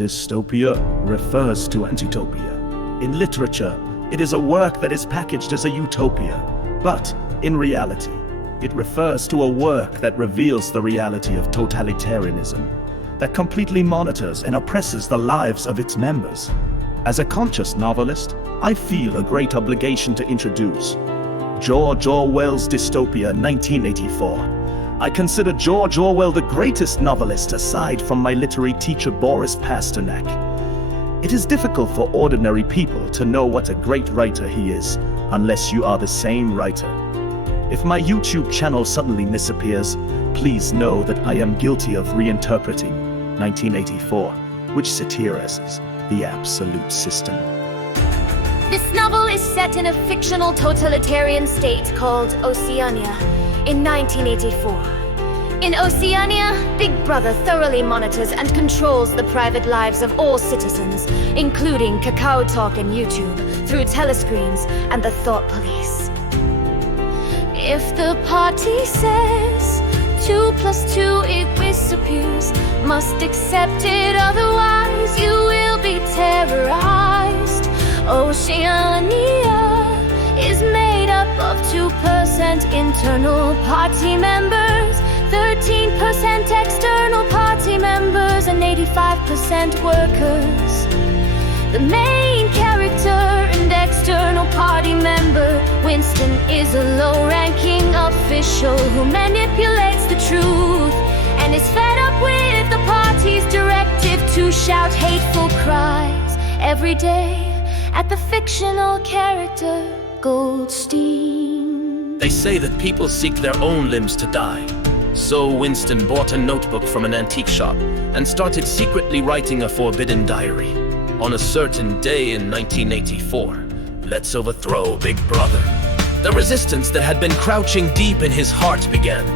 Dystopia refers to antitopia. In literature, it is a work that is packaged as a utopia, but in reality, it refers to a work that reveals the reality of totalitarianism, that completely monitors and oppresses the lives of its members. As a conscious novelist, I feel a great obligation to introduce George Orwell's Dystopia 1984. I consider George Orwell the greatest novelist aside from my literary teacher Boris Pasternak. It is difficult for ordinary people to know what a great writer he is, unless you are the same writer. If my YouTube channel suddenly disappears, please know that I am guilty of reinterpreting 1984, which satirizes the absolute system. This novel is set in a fictional totalitarian state called Oceania in 1984. In Oceania, Big Brother thoroughly monitors and controls the private lives of all citizens, including Kakao Talk and YouTube, through telescreens and the thought police. If the party says 2 + 2 disappears, must accept it, otherwise you will be terrorized. Oceania is made up of 2% internal party members, 13% external party members, and 85% workers. The main character and external party member, Winston, is a low-ranking official who manipulates the truth and is fed up with the party's directive to shout hateful cries every day at the fictional character Goldstein. They say that people seek their own limbs to die. So Winston bought a notebook from an antique shop and started secretly writing a forbidden diary. On a certain day in 1984, let's overthrow Big Brother. The resistance that had been crouching deep in his heart began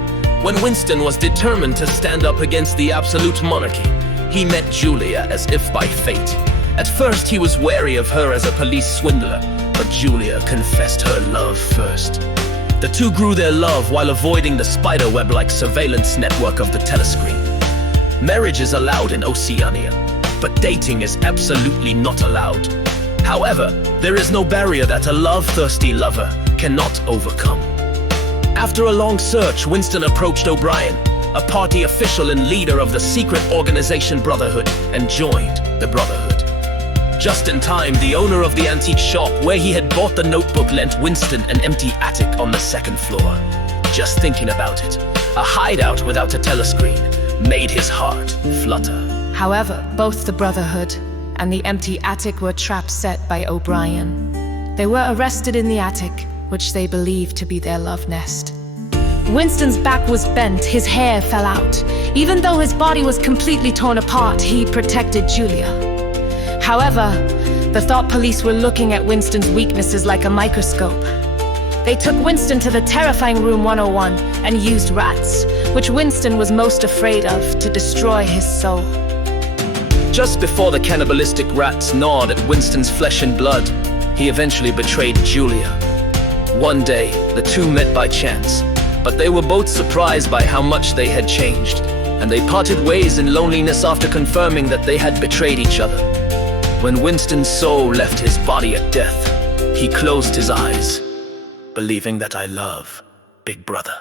when Winston was determined to stand up against the absolute monarchy. He met Julia as if by fate. At first, he was wary of her as a police swindler, but Julia confessed her love first. The two grew their love while avoiding the spiderweb-like surveillance network of the telescreen. Marriage is allowed in Oceania, but dating is absolutely not allowed. However, there is no barrier that a love-thirsty lover cannot overcome. After a long search, Winston approached O'Brien, a party official and leader of the secret organization Brotherhood, and joined the Brotherhood. Just in time, the owner of the antique shop where he had bought the notebook lent Winston an empty attic on the second floor. Just thinking about it, a hideout without a telescreen made his heart flutter. However, both the Brotherhood and the empty attic were traps set by O'Brien. They were arrested in the attic, which they believed to be their love nest. Winston's back was bent, his hair fell out. Even though his body was completely torn apart, he protected Julia. However, the thought police were looking at Winston's weaknesses like a microscope. They took Winston to the terrifying room 101 and used rats, which Winston was most afraid of, to destroy his soul. Just before the cannibalistic rats gnawed at Winston's flesh and blood, he eventually betrayed Julia. One day, the two met by chance, but they were both surprised by how much they had changed, and they parted ways in loneliness after confirming that they had betrayed each other. When Winston's soul left his body at death, he closed his eyes, believing that I love Big Brother.